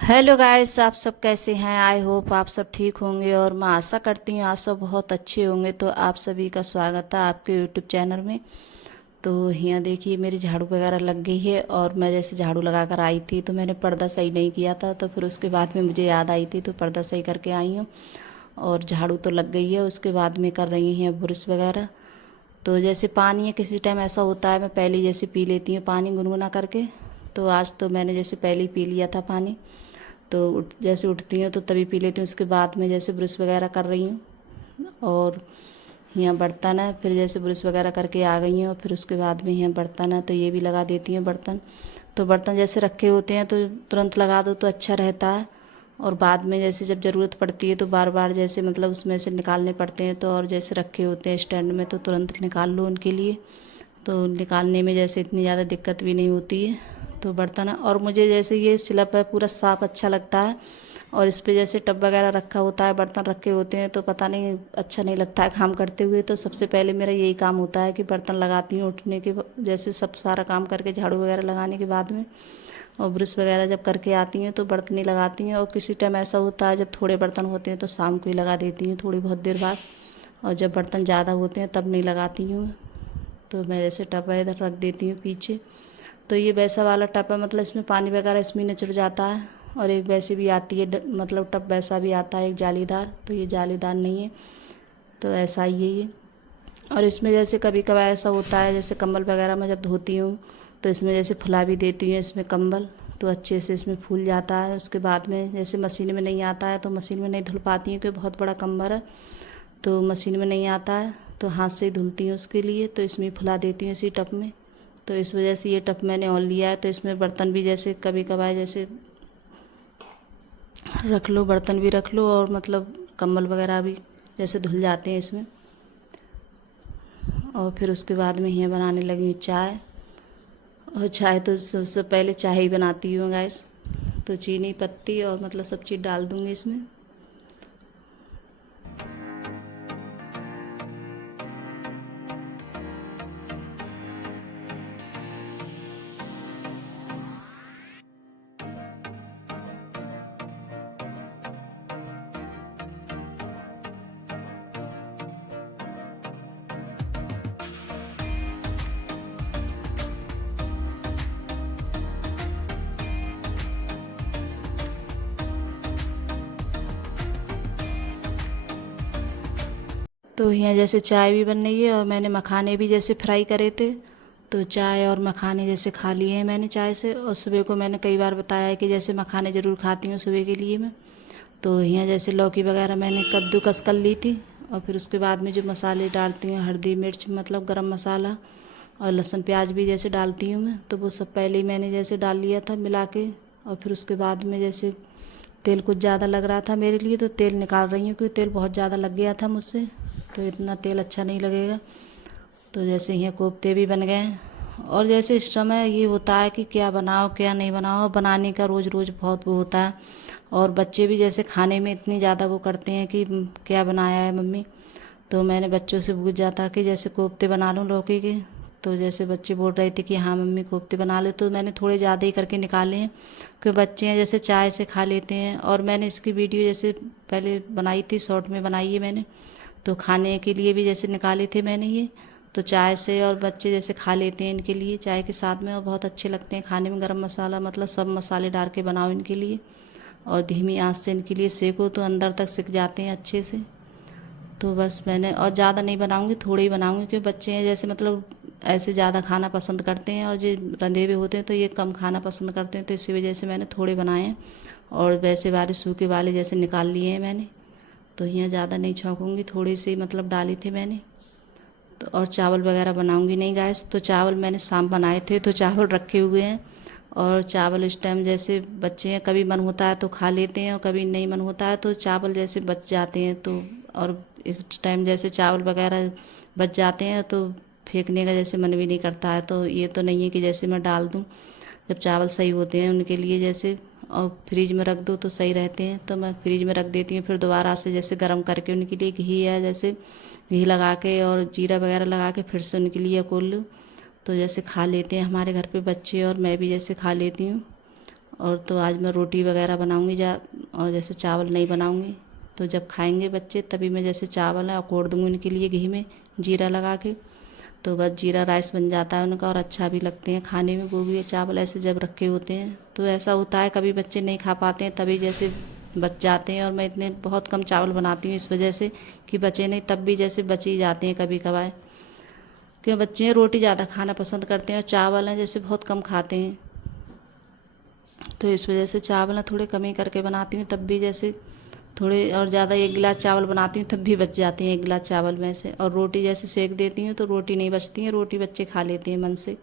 Hello guys, आप सब कैसे हैं। आई होप आप सब ठीक होंगे और मैं आशा करती हूँ आप सब बहुत अच्छे होंगे। तो आप सभी का स्वागत है आपके यूट्यूब चैनल में। तो यहाँ देखिए मेरी झाड़ू वगैरह लग गई है और मैं जैसे झाड़ू लगा कर आई थी तो मैंने पर्दा सही नहीं किया था, तो फिर उसके बाद में मुझे याद आई थी तो पर्दा सही करके आई हूँ। और झाड़ू तो लग गई है, उसके बाद में कर रही हैं ब्रश वगैरह। तो जैसे पानी है, किसी टाइम ऐसा होता है मैं पहले जैसे पी लेती हूँ पानी गुनगुना करके। तो आज तो मैंने जैसे पहले ही पी लिया था पानी। तो जैसे उठती हूँ तो तभी पी लेती हूँ, उसके बाद में जैसे ब्रश वगैरह कर रही हूँ। और यहाँ बर्तन है, फिर जैसे ब्रश वगैरह करके आ गई हूँ, फिर उसके बाद में यहाँ बर्तन है तो ये भी लगा देती हूँ बर्तन। तो बर्तन जैसे रखे होते हैं तो तुरंत लगा दो तो अच्छा रहता है। और बाद में जैसे जब ज़रूरत पड़ती है तो बार बार जैसे मतलब उसमें से निकालने पड़ते हैं, तो और जैसे रखे होते हैं स्टैंड में तो तुरंत निकाल लो उनके लिए। तो निकालने में जैसे इतनी ज़्यादा दिक्कत भी नहीं होती है। तो बर्तन और मुझे जैसे ये स्लैब है पूरा साफ़ अच्छा लगता है। और इस पे जैसे टब वगैरह रखा होता है, बर्तन रखे होते हैं तो पता नहीं अच्छा नहीं लगता है काम करते हुए। तो सबसे पहले मेरा यही काम होता है कि बर्तन लगाती हूँ उठने के जैसे सब सारा काम करके झाड़ू वगैरह लगाने के बाद में। और ब्रश वगैरह जब करके आती हूँ तो बर्तन ही लगाती हूँ। और किसी टाइम ऐसा होता है जब थोड़े बर्तन होते हैं तो शाम को ही लगा देती हूँ थोड़ी बहुत देर बाद। और जब बर्तन ज़्यादा होते हैं तब नहीं लगाती हूँ। तो मैं जैसे टब है इधर रख देती हूँ पीछे। तो ये वैसा वाला टब है, मतलब इसमें पानी वगैरह इसमें निचड़ जाता है। और एक वैसी भी आती है मतलब टब वैसा भी आता है एक जालीदार, तो ये जालीदार नहीं है। तो ऐसा ही है ये। और इसमें जैसे कभी कभार ऐसा होता है जैसे कंबल वगैरह मैं जब धोती हूँ तो इसमें जैसे फुला भी देती हूँ इसमें कंबल, तो अच्छे से इसमें फूल जाता है। उसके बाद में जैसे मशीन में नहीं आता है तो मशीन में नहीं धुल पाती हूँ क्योंकि बहुत बड़ा कंबल है। तो मशीन में नहीं आता है तो हाथ से ही धुलती हूँ उसके लिए, तो इसमें फुला देती हूँ इसी टब में। तो इस वजह से ये टब मैंने ऑन लिया है, तो इसमें बर्तन भी जैसे कभी कभार जैसे रख लो, बर्तन भी रख लो और मतलब कंबल वगैरह भी जैसे धुल जाते हैं इसमें। और फिर उसके बाद में यहाँ बनाने लगी हूँ चाय। और चाय तो सबसे पहले चाय ही बनाती हूँ गैस। तो चीनी पत्ती और मतलब सब चीज़ डाल दूँगी इसमें। तो यहाँ जैसे चाय भी बन रही है और मैंने मखाने भी जैसे फ्राई करे थे। तो चाय और मखाने जैसे खा लिए हैं मैंने चाय से। और सुबह को मैंने कई बार बताया है कि जैसे मखाने ज़रूर खाती हूँ सुबह के लिए मैं। तो यहाँ जैसे लौकी वगैरह मैंने कद्दूकस कर ली थी। और फिर उसके बाद में जो मसाले डालती हूँ हल्दी मिर्च मतलब गरम मसाला और लहसुन प्याज भी जैसे डालती हूँ मैं, तो वो सब पहले ही मैंने जैसे डाल लिया था मिला के। और फिर उसके बाद में जैसे तेल कुछ ज़्यादा लग रहा था मेरे लिए तो तेल निकाल रही हूँ क्योंकि तेल बहुत ज़्यादा लग गया था मुझसे। तो इतना तेल अच्छा नहीं लगेगा। तो जैसे यहाँ कोफ्ते भी बन गए। और जैसे इस समय ये होता है कि क्या बनाओ क्या नहीं बनाओ, बनाने का रोज़ रोज़ बहुत वो होता है। और बच्चे भी जैसे खाने में इतनी ज़्यादा वो करते हैं कि क्या बनाया है मम्मी। तो मैंने बच्चों से पूछा था कि जैसे कोफ्ते बना लूँ लौकी के। तो जैसे बच्चे बोल रहे थे कि हाँ मम्मी कोफ्ते बना ले, तो मैंने थोड़े ज़्यादा ही करके निकाले हैं क्योंकि बच्चे हैं जैसे चाय से खा लेते हैं। और मैंने इसकी वीडियो जैसे पहले बनाई थी, शॉर्ट में बनाई है मैंने। तो खाने के लिए भी जैसे निकाले थे मैंने ये। तो चाय से और बच्चे जैसे खा लेते हैं इनके लिए चाय के साथ में, और बहुत अच्छे लगते हैं खाने में। गरम मसाला मतलब सब मसाले डाल के बनाओ इनके लिए और धीमी आंच से इनके लिए सेको तो अंदर तक सिक जाते हैं अच्छे से। तो बस मैंने और ज़्यादा नहीं बनाऊंगी, थोड़े ही बनाऊंगी क्योंकि बच्चे हैं जैसे मतलब ऐसे ज़्यादा खाना पसंद करते हैं और जो रंधे हुए होते हैं तो ये कम खाना पसंद करते हैं, तो इसी वजह से मैंने थोड़े बनाए हैं। और वैसे वाले सूखे वाले जैसे निकाल लिए हैं मैंने। तो यहाँ ज़्यादा नहीं छौंकूँगी, थोड़ी सी मतलब डाली थी मैंने। तो और चावल वगैरह बनाऊंगी नहीं गैस। तो चावल मैंने शाम बनाए थे तो चावल रखे हुए हैं। और चावल इस टाइम जैसे बच्चे हैं, कभी मन होता है तो खा लेते हैं और कभी नहीं मन होता है तो चावल जैसे बच जाते हैं। तो और इस टाइम जैसे चावल वगैरह बच जाते हैं तो फेंकने का जैसे मन भी नहीं करता है। तो ये तो नहीं है कि जैसे मैं डाल दूँ, जब चावल सही होते हैं उनके लिए जैसे और फ्रिज में रख दो तो सही रहते हैं। तो मैं फ्रिज में रख देती हूँ, फिर दोबारा से जैसे गर्म करके उनके लिए घी है जैसे घी लगा के और जीरा वगैरह लगा के फिर से उनके लिए खोल लूँ। तो जैसे खा लेते हैं हमारे घर पे बच्चे और मैं भी जैसे खा लेती हूँ। और तो आज मैं रोटी वगैरह बनाऊंगी और जैसे चावल नहीं बनाऊंगी, तो जब खाएंगे बच्चे तभी मैं जैसे चावल है और कोड़ दूंगी उनके लिए घी में जीरा लगा के। तो बस जीरा राइस बन जाता है उनका और अच्छा भी लगते हैं खाने में वो भी चावल ऐसे जब रखे होते हैं। तो ऐसा होता है कभी बच्चे नहीं खा पाते हैं तभी जैसे बच जाते हैं, और मैं इतने बहुत कम चावल बनाती हूँ इस वजह से कि बचे नहीं, तब भी जैसे बच ही जाते हैं कभी कभार, क्यों बच्चे रोटी ज़्यादा खाना पसंद करते हैं और चावल हैं जैसे बहुत कम खाते हैं। तो इस वजह से चावल ना थोड़े कम ही करके बनाती हूँ, तब भी जैसे थोड़े और ज़्यादा 1 गिलास चावल बनाती हूँ तब भी बच जाती हैं 1 गिलास चावल में से। और रोटी जैसे सेक देती हूँ तो रोटी नहीं बचती है, रोटी बच्चे खा लेते हैं मन से।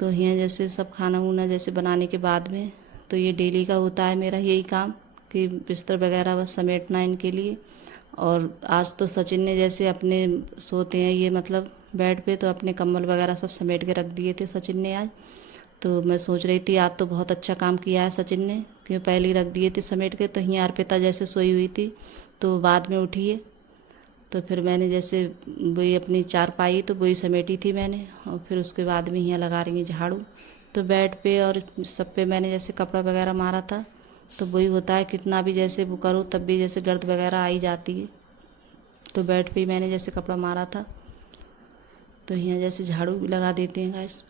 तो यहाँ जैसे सब खाना वाना जैसे बनाने के बाद में तो ये डेली का होता है मेरा यही काम कि बिस्तर वगैरह बस समेटना इनके लिए। और आज तो सचिन ने जैसे अपने सोते हैं ये मतलब बेड पे, तो अपने कंबल वगैरह सब समेट के रख दिए थे सचिन ने आज। तो मैं सोच रही थी आज तो बहुत अच्छा काम किया है सचिन ने, क्यों पहले ही रख दिए थे समेट के। तो यहाँ अर्पिता जैसे सोई हुई थी तो बाद में उठी है, तो फिर मैंने जैसे वही अपनी चारपाई तो वही समेटी थी मैंने, और फिर उसके बाद में यहाँ लगा रही हैं झाड़ू। तो बेड पे और सब पे मैंने जैसे कपड़ा वगैरह मारा था, तो वही होता है कितना भी जैसे वो करो तब भी जैसे गर्द वगैरह आई जाती है। तो बेड पे ही मैंने जैसे कपड़ा मारा था, तो यहाँ जैसे झाड़ू भी लगा देते हैं गैस।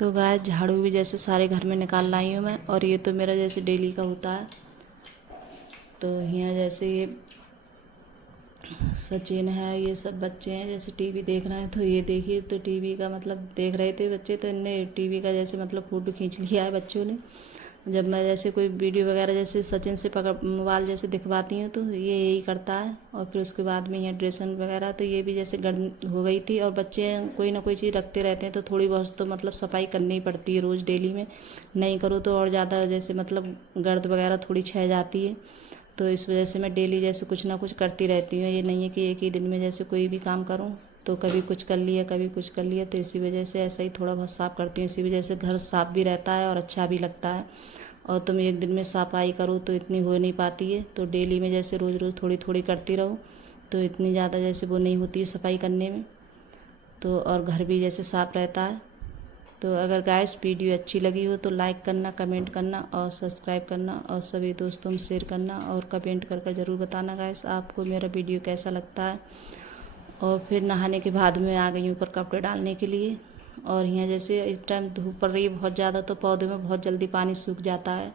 तो गाय झाड़ू भी जैसे सारे घर में निकाल लाई हूँ मैं, और ये तो मेरा जैसे डेली का होता है। तो यहाँ जैसे ये सचिन है, ये सब बच्चे हैं जैसे टीवी देख रहे हैं, तो ये देखिए तो टीवी का मतलब देख रहे थे बच्चे, तो इनने टीवी का जैसे मतलब फ़ोटो खींच लिया है बच्चों ने। जब मैं जैसे कोई वीडियो वगैरह जैसे सचिन से पकड़ मोबाइल जैसे दिखवाती हूँ तो ये यही करता है। और फिर उसके बाद में यहाँ ड्रेसन वगैरह तो ये भी जैसे गर्म हो गई थी, और बच्चे कोई ना कोई चीज़ रखते रहते हैं तो थोड़ी बहुत तो मतलब सफाई करनी ही पड़ती है रोज़ डेली में, नहीं करो तो और ज़्यादा जैसे मतलब गर्द वगैरह थोड़ी छह जाती है। तो इस वजह से मैं डेली जैसे कुछ ना कुछ करती रहती हूँ, ये नहीं है कि एक ही दिन में जैसे कोई भी काम करूँ, तो कभी कुछ कर लिया कभी कुछ कर लिया। तो इसी वजह से ऐसा ही थोड़ा बहुत साफ़ करती हूँ, इसी वजह से घर साफ़ भी रहता है और अच्छा भी लगता है। और तुम एक दिन में सफाई करो तो इतनी हो नहीं पाती है, तो डेली में जैसे रोज़ रोज़ थोड़ी थोड़ी करती रहो तो इतनी ज़्यादा जैसे वो नहीं होती है सफाई करने में। तो और घर भी जैसे साफ़ रहता है। तो अगर गाइस वीडियो अच्छी लगी हो तो लाइक करना, कमेंट करना और सब्सक्राइब करना, और सभी दोस्तों में शेयर करना, और कमेंट कर ज़रूर बताना गाइस आपको मेरा वीडियो कैसा लगता है। और फिर नहाने के बाद में आ गई ऊपर कपड़े डालने के लिए, और यहाँ जैसे इस टाइम धूप पड़ रही है बहुत ज़्यादा तो पौधे में बहुत जल्दी पानी सूख जाता है।